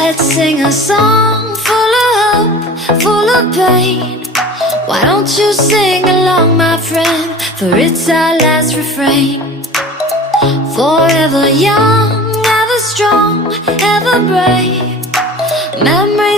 Let's sing a song full of hope, full of pain. Why don't you sing along, my friend? For it's our last refrain. Forever young, ever strong, ever brave. Memories